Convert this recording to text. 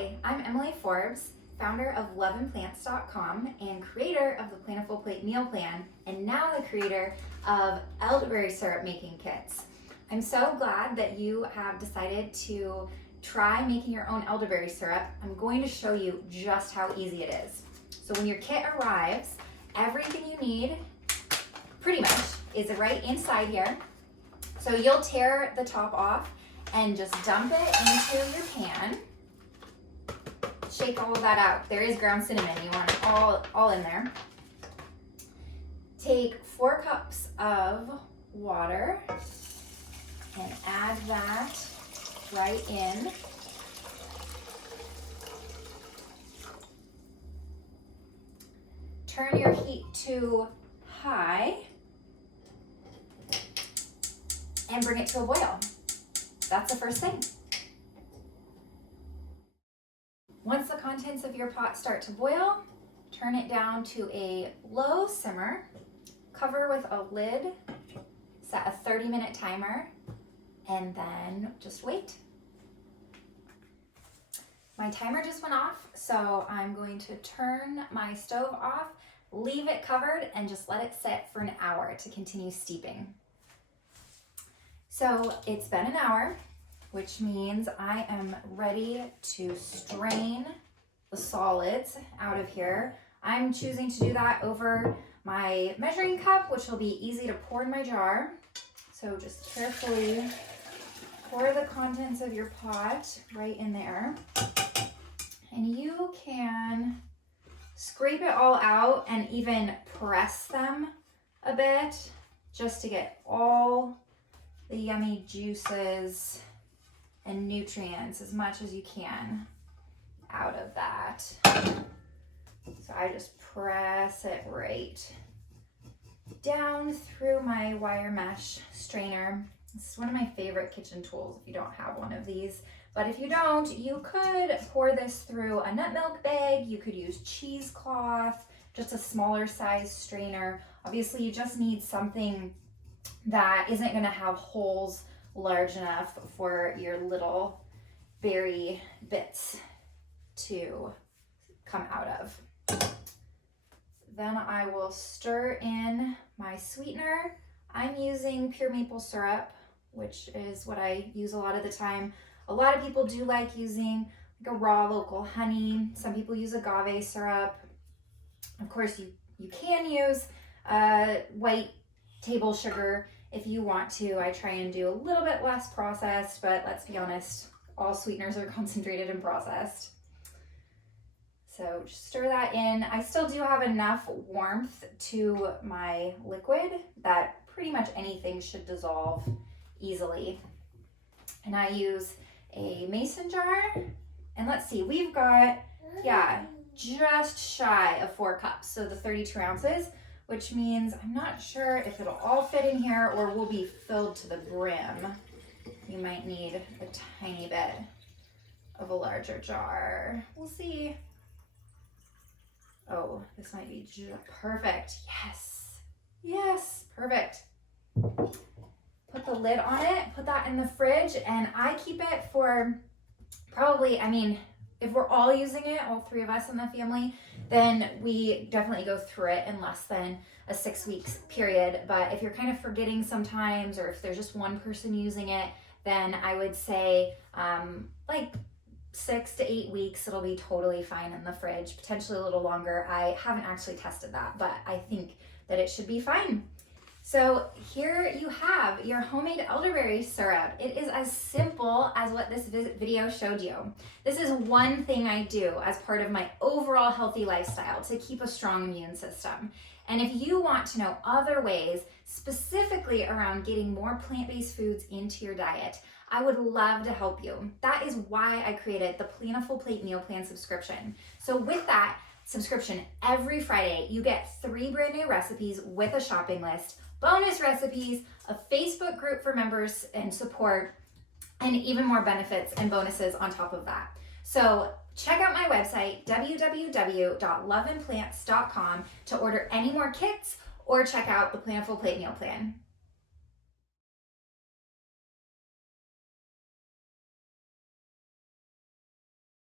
Hi, I'm Emily Forbes, founder of loveandplants.com and creator of the Plentiful Plate Meal Plan, and now the creator of elderberry syrup making kits. I'm so glad that you have decided to try making your own elderberry syrup. I'm going to show you just how easy it is. So when your kit arrives, everything you need pretty much is right inside here. So you'll tear the top off and just dump it into your pan. Shake all of that out. There is ground cinnamon. You want it all in there. Take 4 cups of water and add that right in. Turn your heat to high and bring it to a boil. That's the first thing. Once the contents of your pot start to boil, turn it down to a low simmer, cover with a lid, set a 30-minute timer, and then just wait. My timer just went off, so I'm going to turn my stove off, leave it covered, and just let it sit for an hour to continue steeping. So it's been an hour, which means I am ready to strain the solids out of here. I'm choosing to do that over my measuring cup, which will be easy to pour in my jar. So just carefully pour the contents of your pot right in there. And you can scrape it all out and even press them a bit just to get all the yummy juices and nutrients as much as you can out of that. So I just press it right down through my wire mesh strainer. This is one of my favorite kitchen tools if you don't have one of these. But if you don't, you could pour this through a nut milk bag. You could use cheesecloth, just a smaller size strainer. Obviously, you just need something that isn't going to have holes large enough for your little berry bits to come out of. Then I will stir in my sweetener. I'm using pure maple syrup, which is what I use a lot of the time. A lot of people do like using like a raw local honey. Some people use agave syrup. Of course, you can use white table sugar if you want to. I try and do a little bit less processed, but let's be honest, all sweeteners are concentrated and processed. So just stir that in. I still do have enough warmth to my liquid that pretty much anything should dissolve easily. And I use a mason jar. And let's see, we've got, just shy of 4 cups. So the 32 ounces, which means I'm not sure if it'll all fit in here or will be filled to the brim. You might need a tiny bit of a larger jar. We'll see. Oh, this might be perfect. Yes, perfect. Put the lid on it, put that in the fridge, and I keep it for probably, if we're all using it, all 3 of us in the family, then we definitely go through it in less than a 6 weeks period. But if you're kind of forgetting sometimes, or if there's just one person using it, then I would say like 6 to 8 weeks, it'll be totally fine in the fridge, potentially a little longer. I haven't actually tested that, but I think that it should be fine. So here you have your homemade elderberry syrup. It is as simple as what this video showed you. This is one thing I do as part of my overall healthy lifestyle to keep a strong immune system. And if you want to know other ways, specifically around getting more plant-based foods into your diet, I would love to help you. That is why I created the Plentiful Plate Meal Plan subscription. So with that subscription, every Friday, you get 3 brand new recipes with a shopping list, bonus recipes, a Facebook group for members and support, and even more benefits and bonuses on top of that. So check out my website, www.loveandplants.com, to order any more kits or check out the Plentiful Plate Meal Plan.